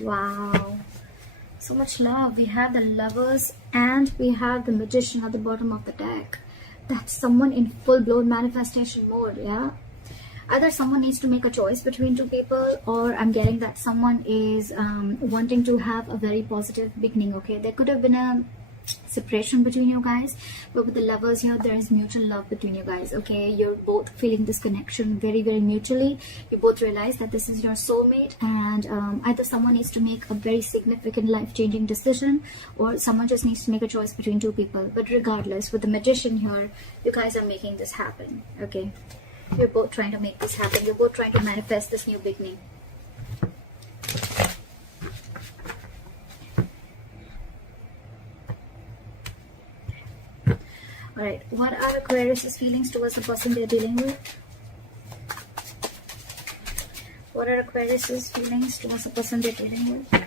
Wow. So much love. We have the Lovers and we have the Magician at the bottom of the deck. That's someone in full-blown manifestation mode, yeah? Either someone needs to make a choice between two people, or I'm getting that someone is wanting to have a very positive beginning, okay? There could have been a separation between you guys, but with the Lovers here, there is mutual love between you guys, okay? You're both feeling this connection very, very mutually. You both realize that this is your soulmate, and either someone needs to make a very significant life-changing decision, or someone just needs to make a choice between two people. But regardless, with the Magician here, you guys are making this happen, okay? You're both trying to make this happen. You're both trying to manifest this new beginning. Alright, what are Aquarius' feelings towards the person they're dealing with? What are Aquarius' feelings towards the person they're dealing with?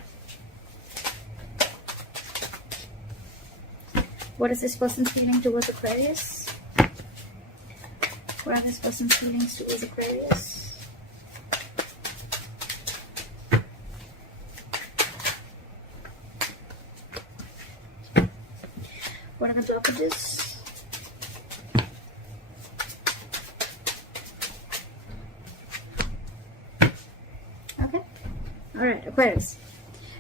What is this person's feeling towards Aquarius? What are this person's feelings towards Aquarius? What are the blockages? Okay. Alright, Aquarius.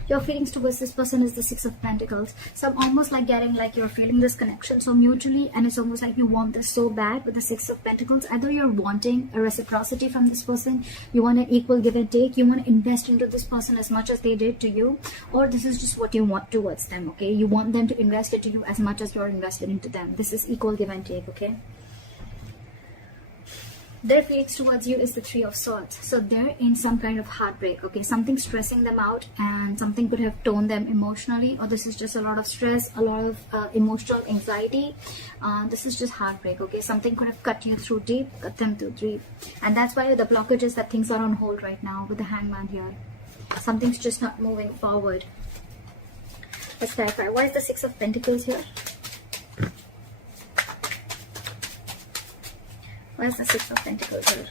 Your feelings towards this person is the Six of Pentacles. So I'm almost like getting like you're feeling this connection so mutually, and it's almost like you want this so bad with the Six of Pentacles. Either you're wanting a reciprocity from this person, you want an equal give and take, you want to invest into this person as much as they did to you, or this is just what you want towards them, okay? You want them to invest into you as much as you're invested into them. This is equal give and take, okay? Their feelings towards you is the Three of Swords. So they're in some kind of heartbreak, okay? Something stressing them out, and something could have torn them emotionally, or this is just a lot of stress, a lot of emotional anxiety. This is just heartbreak, okay? Something could have cut you through deep, cut them through deep. And that's why the blockage is that things are on hold right now with the Hangman here. Something's just not moving forward. Let's clarify. Why is the Six of Pentacles here? Why is the Six of Pentacles here?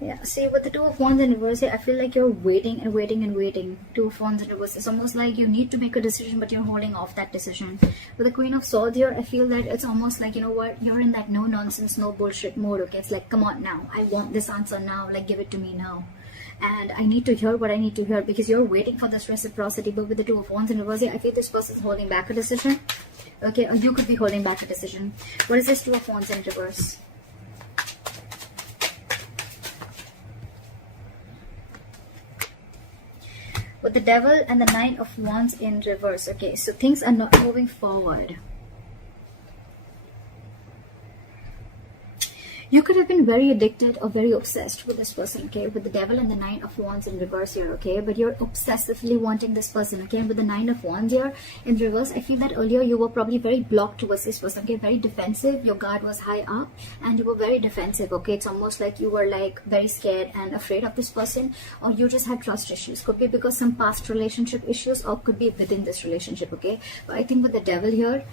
Yeah, see, with the Two of Wands in reverse here, I feel like you're waiting and waiting and waiting. Two of Wands in reverse. It's almost like you need to make a decision, but you're holding off that decision. With the Queen of Swords here, I feel that it's almost like, you know what, you're in that no nonsense, no bullshit mode, okay? It's like, come on now. I want this answer now. Like, give it to me now. And I need to hear what I need to hear, because you're waiting for this reciprocity. But with the Two of Wands in reverse here, I feel this person's holding back a decision. Okay, or you could be holding back a decision. What is this Two of Wands in reverse? With the Devil and the Nine of Wands in reverse. Okay, so things are not moving forward. You could have been very addicted or very obsessed with this person, okay? With the Devil and the Nine of Wands in reverse here, okay? But you're obsessively wanting this person, okay? And with the Nine of Wands here in reverse, I feel that earlier you were probably very blocked towards this person, okay? Very defensive. Your guard was high up and you were very defensive, okay? It's almost like you were like very scared and afraid of this person, or you just had trust issues. Could be because some past relationship issues, or could be within this relationship, okay? But I think with the Devil here,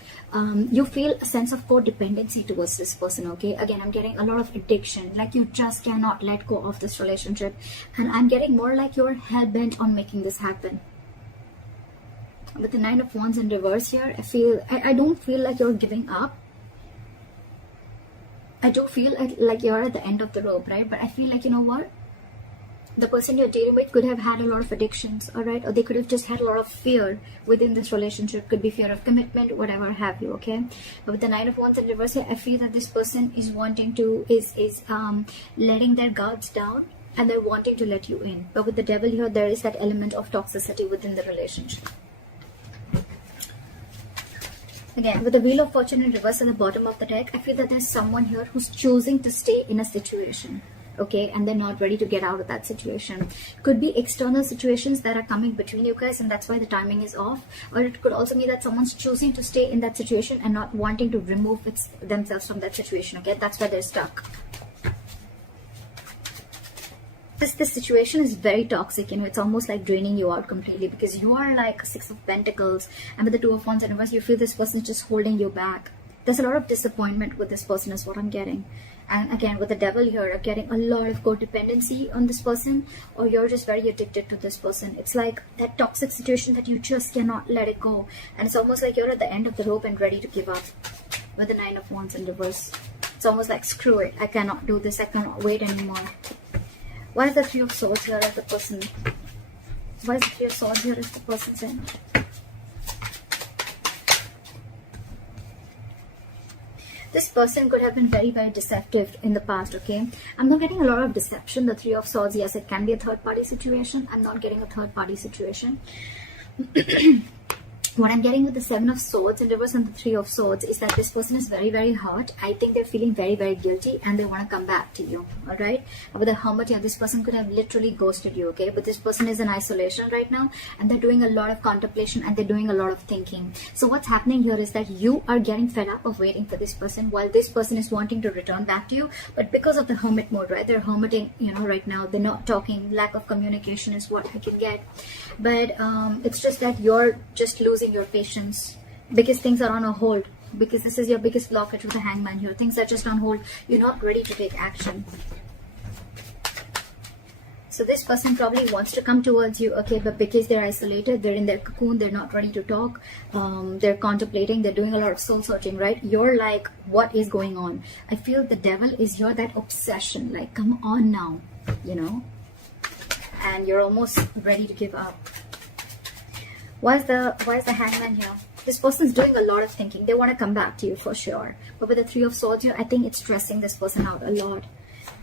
you feel a sense of codependency towards this person, okay? Again, I'm getting a lot of addiction, like you just cannot let go of this relationship, and I'm getting more like you're hell-bent on making this happen. With the Nine of Wands in reverse here, I don't feel like you're giving up. I do feel like you're at the end of the rope, right? But I feel like, you know what, the person you're dealing with could have had a lot of addictions, all right? Or they could have just had a lot of fear within this relationship. Could be fear of commitment, whatever have you, okay? But with the Nine of Wands in reverse here, I feel that this person is wanting to, is letting their guards down, and they're wanting to let you in. But with the Devil here, there is that element of toxicity within the relationship. Again, with the Wheel of Fortune in reverse at the bottom of the deck, I feel that there's someone here who's choosing to stay in a situation, okay, and they're not ready to get out of that situation. Could be external situations that are coming between you guys, and that's why the timing is off. Or it could also mean that someone's choosing to stay in that situation and not wanting to remove themselves from that situation, okay? That's why they're stuck. This situation is very toxic, you know. It's almost like draining you out completely, because you are like Six of Pentacles, and with the Two of Wands in reverse, you feel this person is just holding you back. There's a lot of disappointment with this person is what I'm getting. And again, with the devil here, I'm getting a lot of codependency on this person, or you're just very addicted to this person. It's like that toxic situation that you just cannot let it go. And it's almost like you're at the end of the rope and ready to give up. With the 9 of Wands in reverse. It's almost like, screw it. I cannot do this. I cannot wait anymore. Why is the 3 of Swords here as the person? Why is the 3 of Swords here as the person saying? This person could have been very, very deceptive in the past, okay? I'm not getting a lot of deception. The 3 of Swords, yes, it can be a third-party situation. I'm not getting a third-party situation. What I'm getting with the 7 of Swords in reverse and the 3 of Swords is that this person is very, very hurt. I think they're feeling very, very guilty and they want to come back to you, alright? With the Hermit here, this person could have literally ghosted you, okay? But this person is in isolation right now and they're doing a lot of contemplation and they're doing a lot of thinking. So what's happening here is that you are getting fed up of waiting for this person while this person is wanting to return back to you. But because of the Hermit mode, right? They're hermiting, you know, right now. They're not talking. Lack of communication is what I can get. But it's just that you're just losing your patience because things are on a hold, because this is your biggest blockage with the Hangman here. Things are just on hold. You're not ready to take action. So this person probably wants to come towards you, okay, but because they're isolated, they're in their cocoon, they're not ready to talk, they're contemplating, they're doing a lot of soul searching, right? You're like, what is going on? I feel the devil is your that obsession, like, come on now, you know, and you're almost ready to give up. Why is the Hangman here? This person's doing a lot of thinking. They want to come back to you for sure. But with the 3 of Swords here, I think it's stressing this person out a lot.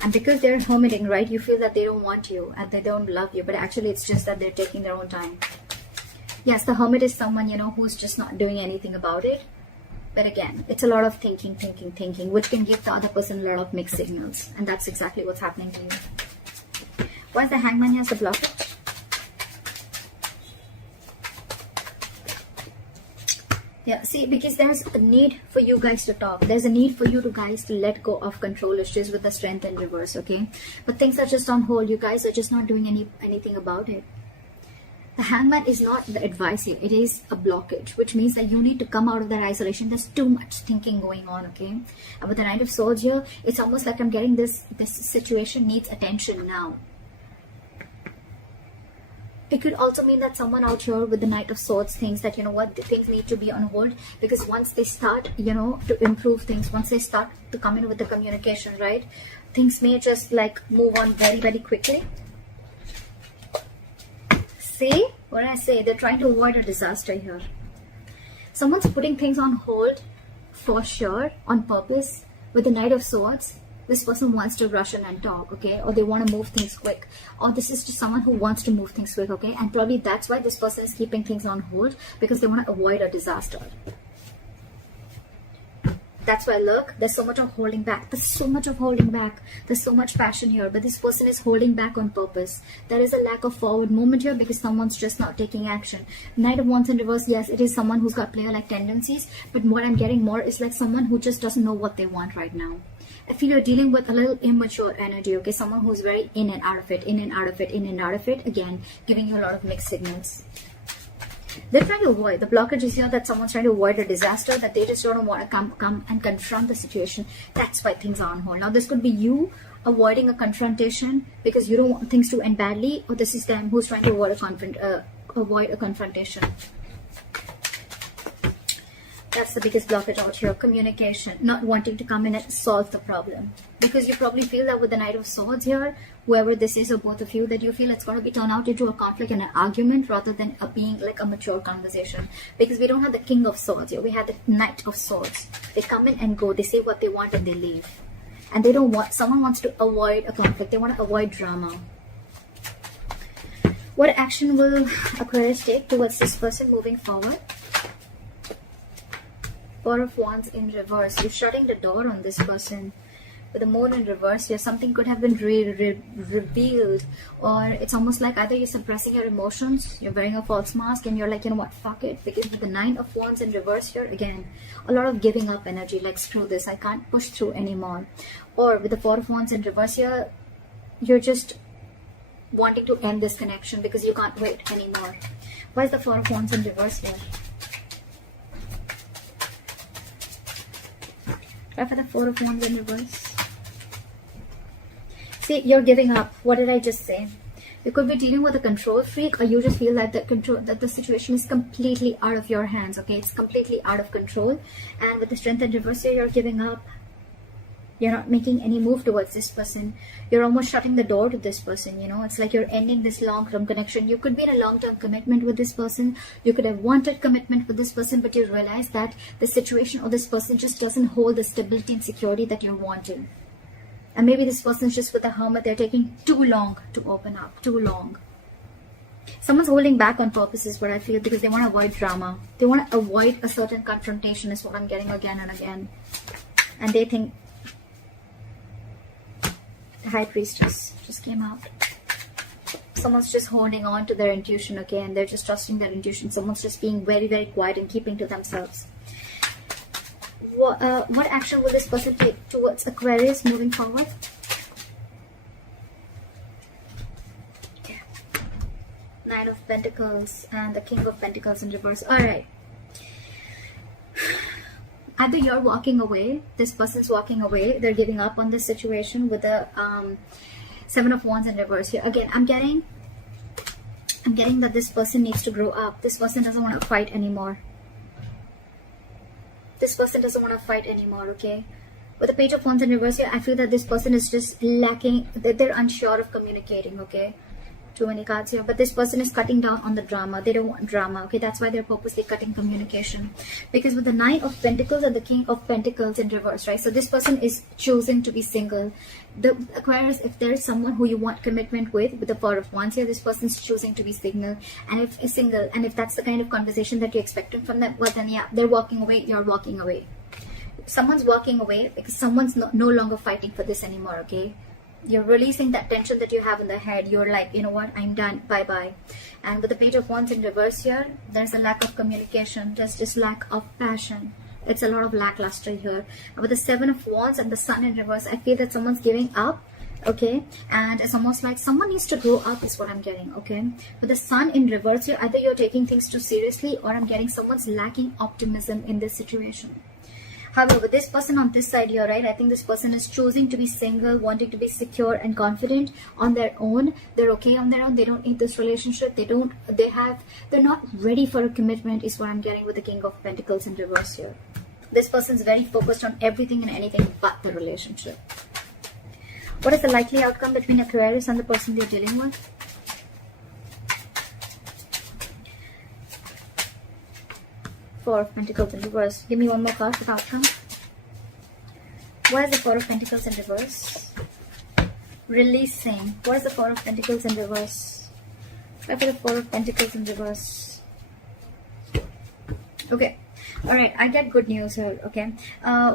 And because they're hermiting, right, you feel that they don't want you and they don't love you. But actually, it's just that they're taking their own time. Yes, the Hermit is someone, you know, who's just not doing anything about it. But again, it's a lot of thinking, which can give the other person a lot of mixed signals. And that's exactly what's happening to you. Why is the Hangman here as the blockage? Yeah, see, because there's a need for you guys to talk. There's a need for you guys to let go of control issues with the Strength in reverse, okay? But things are just on hold. You guys are just not doing anything about it. The Hangman is not the advice here. It is a blockage, which means that you need to come out of that isolation. There's too much thinking going on, okay? And with the Knight of Swords here, it's almost like I'm getting this situation needs attention now. It could also mean that someone out here with the Knight of Swords thinks that, you know what, things need to be on hold, because once they start, you know, to improve things, once they start to come in with the communication, right, things may just like move on very, very quickly. See what I say? They're trying to avoid a disaster here. Someone's putting things on hold for sure, on purpose. With the Knight of Swords, this person wants to rush in and talk, okay? Or they want to move things quick. Or this is just someone who wants to move things quick, okay? And probably that's why this person is keeping things on hold, because they want to avoid a disaster. That's why, look, there's so much of holding back. There's so much of holding back. There's so much passion here, but this person is holding back on purpose. There is a lack of forward movement here because someone's just not taking action. Knight of Wands in reverse, yes, it is someone who's got player-like tendencies, but what I'm getting more is like someone who just doesn't know what they want right now. I feel you're dealing with a little immature energy, okay? Someone who's very in and out of it, in and out of it, in and out of it. Again, giving you a lot of mixed signals. They're trying to avoid. The blockage is here that someone's trying to avoid a disaster, that they just don't want to come and confront the situation. That's why things are on hold. Now, this could be you avoiding a confrontation because you don't want things to end badly, or this is them who's trying to avoid a confrontation. That's the biggest blockage out here. Communication. Not wanting to come in and solve the problem. Because you probably feel that with the Knight of Swords here, whoever this is or both of you, that you feel it's going to be turned out into a conflict and an argument rather than being like a mature conversation. Because we don't have the King of Swords here. We have the Knight of Swords. They come in and go. They say what they want and they leave. And they don't want, someone wants to avoid a conflict. They want to avoid drama. What action will Aquarius take towards this person moving forward? Four of Wands in reverse. You're shutting the door on this person. With the Moon in reverse here, something could have been revealed, or it's almost like either you're suppressing your emotions, you're wearing a false mask, and you're like, you know what, fuck it. Because with the Nine of Wands in reverse here, again, a lot of giving up energy, like screw this, I can't push through anymore. Or with the Four of Wands in reverse here, you're just wanting to end this connection because you can't wait anymore. Why is the Four of Wands in reverse here? Try for the Four of Wands in reverse. See, you're giving up. What did I just say? You could be dealing with a control freak, or you just feel that the situation is completely out of your hands, okay? It's completely out of control. And with the Strength and reverse here, you're giving up. You're not making any move towards this person. You're almost shutting the door to this person, you know. It's like you're ending this long-term connection. You could be in a long-term commitment with this person. You could have wanted commitment with this person, but you realize that the situation or this person just doesn't hold the stability and security that you're wanting. And maybe this person's just with the Hermit. They're taking too long to open up. Too long. Someone's holding back on purpose is what I feel, because they want to avoid drama. They want to avoid a certain confrontation is what I'm getting again and again. And they think... The High Priestess just came out. Someone's just holding on to their intuition, okay? And they're just trusting their intuition. Someone's just being very, very quiet and keeping to themselves. What action will this person take towards Aquarius moving forward? Okay. Knight of Pentacles and the King of Pentacles in reverse. Alright. Either you're walking away, this person's walking away, they're giving up on this situation with the Seven of Wands in reverse here. Again, I'm getting that this person needs to grow up. This person doesn't want to fight anymore. This person doesn't want to fight anymore, okay? With the Page of Wands in reverse here, I feel that this person is just lacking, that they're unsure of communicating, okay? Too many cards here. But this person is cutting down on the drama. They don't want drama, okay? That's why they're purposely cutting communication. Because with the Knight of Pentacles and the King of Pentacles in reverse, right? So this person is choosing to be single. The Aquarius, if there's someone who you want commitment with the Four of Wands here, this person's choosing to be single. And if that's the kind of conversation that you're expecting from them, well then yeah, they're walking away, you're walking away. Someone's walking away because someone's no longer fighting for this anymore, okay? You're releasing that tension that you have in the head. You're like, you know what, I'm done, bye-bye. And with the Page of Wands in reverse here, there's a lack of communication. There's just lack of passion. It's a lot of lackluster here. And with the Seven of Wands and the Sun in reverse, I feel that someone's giving up, okay? And it's almost like someone needs to grow up is what I'm getting, okay? With the Sun in reverse here, either you're taking things too seriously, or I'm getting someone's lacking optimism in this situation. However, with this person on this side here, right, I think this person is choosing to be single, wanting to be secure and confident on their own. They're okay on their own. They don't need this relationship. They're not ready for a commitment is what I'm getting with the King of Pentacles in reverse here. This person's very focused on everything and anything but the relationship. What is the likely outcome between Aquarius and the person they're dealing with? Four of Pentacles in reverse. Give me one more card for the outcome. What is the Four of Pentacles in reverse? Releasing. What is the Four of Pentacles in reverse? What is the Four of Pentacles in reverse? Okay. Alright, I get good news here, okay?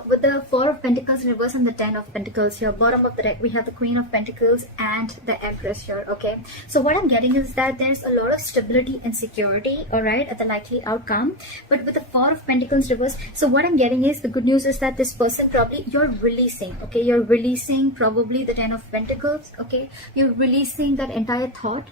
With the Four of Pentacles in reverse and the Ten of Pentacles here, bottom of the deck, we have the Queen of Pentacles and the Empress here, okay? So what I'm getting is that there's a lot of stability and security, alright, at the likely outcome. But with the Four of Pentacles reverse, so what I'm getting is, the good news is that this person probably, you're releasing, okay? You're releasing probably the Ten of Pentacles, okay? You're releasing that entire thought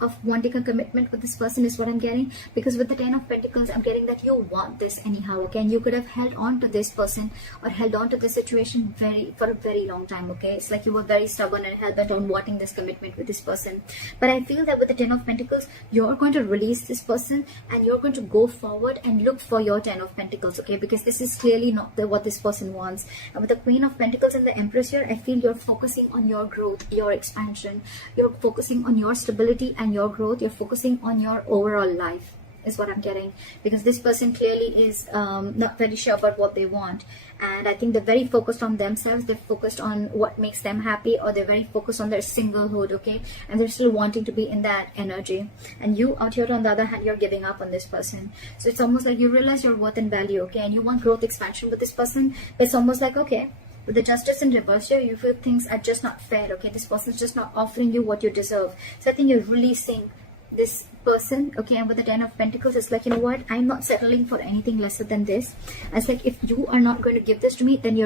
of wanting a commitment with this person is what I'm getting, because with the Ten of Pentacles I'm getting that you want this anyhow, okay? And you could have held on to this person or held on to this situation for a very long time, okay? It's like you were very stubborn and hell-bent on wanting this commitment with this person. But I feel that with the Ten of Pentacles, you're going to release this person and you're going to go forward and look for your Ten of Pentacles, okay? Because this is clearly not what this person wants. And with the Queen of Pentacles and the Empress here, I feel you're focusing on your growth, your expansion. You're focusing on your stability and your growth. You're focusing on your overall life is what I'm getting, because this person clearly is not very sure about what they want, and I think they're very focused on themselves. They're focused on what makes them happy, or they're very focused on their singlehood, okay? And they're still wanting to be in that energy. And you out here on the other hand, you're giving up on this person. So it's almost like you realize your worth and value, okay? And you want growth, expansion with this person. It's almost like, okay, with the Justice in reverse here, you feel things are just not fair, okay? This person's just not offering you what you deserve. So I think you're releasing this person, okay? And with the Ten of Pentacles, it's like, you know what, I'm not settling for anything lesser than this. And it's like, if you are not going to give this to me, then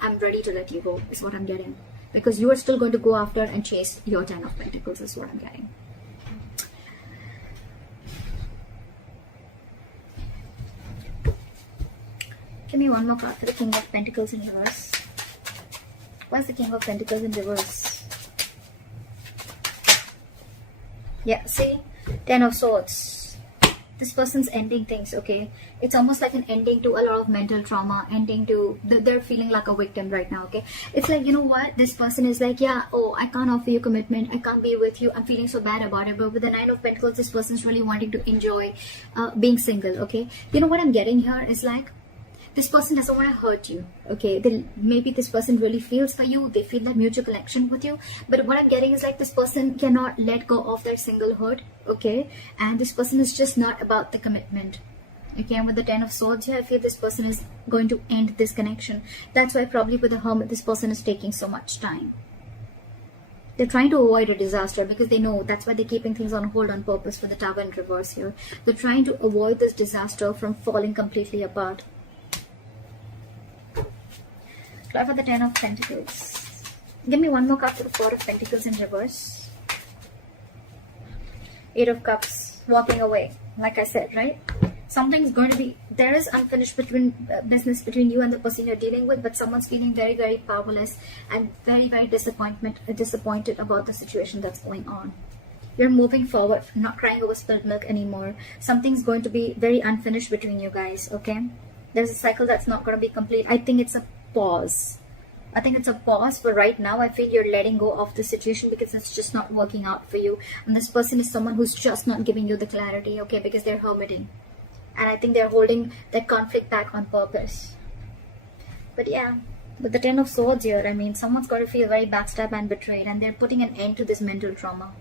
I'm ready to let you go, is what I'm getting. Because you are still going to go after and chase your Ten of Pentacles, is what I'm getting. Give me one more card for the King of Pentacles in reverse. What's the King of Pentacles in reverse? Yeah, see, 10 of Swords. This person's ending things, okay? It's almost like an ending to a lot of mental trauma, ending to, they're feeling like a victim right now, okay? It's like, you know what? This person is like, yeah, oh, I can't offer you commitment. I can't be with you. I'm feeling so bad about it. But with the 9 of Pentacles, this person's really wanting to enjoy being single, okay? You know what I'm getting here is like, this person doesn't want to hurt you, okay? Maybe this person really feels for you. They feel that mutual connection with you. But what I'm getting is like, this person cannot let go of their singlehood, okay? And this person is just not about the commitment, okay? And with the 10 of Swords here, I feel this person is going to end this connection. That's why probably with the Hermit, this person is taking so much time. They're trying to avoid a disaster because they know that's why they're keeping things on hold on purpose for the Tower in reverse here. They're trying to avoid this disaster from falling completely apart. Apply for the 10 of Pentacles. Give me one more card for the 4 of Pentacles in reverse. 8 of Cups. Walking away. Like I said, right? Something's going to be... There is unfinished business between you and the person you're dealing with, but someone's feeling very, very powerless and very, very disappointed about the situation that's going on. You're moving forward, not crying over spilled milk anymore. Something's going to be very unfinished between you guys, okay? There's a cycle that's not going to be complete. I think it's a pause. I think it's a pause for right now. I feel you're letting go of the situation because it's just not working out for you. And this person is someone who's just not giving you the clarity, okay? Because they're hermiting. And I think they're holding that conflict back on purpose. But yeah, with the 10 of Swords here, I mean, someone's got to feel very backstabbed and betrayed. And they're putting an end to this mental trauma.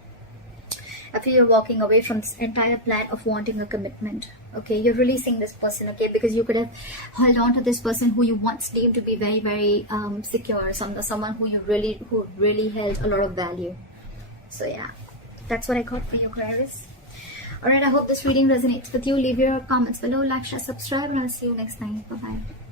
I feel you're walking away from this entire plan of wanting a commitment. Okay, you're releasing this person, okay, because you could have held on to this person who you once deemed to be very, very secure, someone who really held a lot of value. So yeah, that's what I got for you, Aquarius. Alright, I hope this reading resonates with you. Leave your comments below, like, share, subscribe, and I'll see you next time. Bye-bye.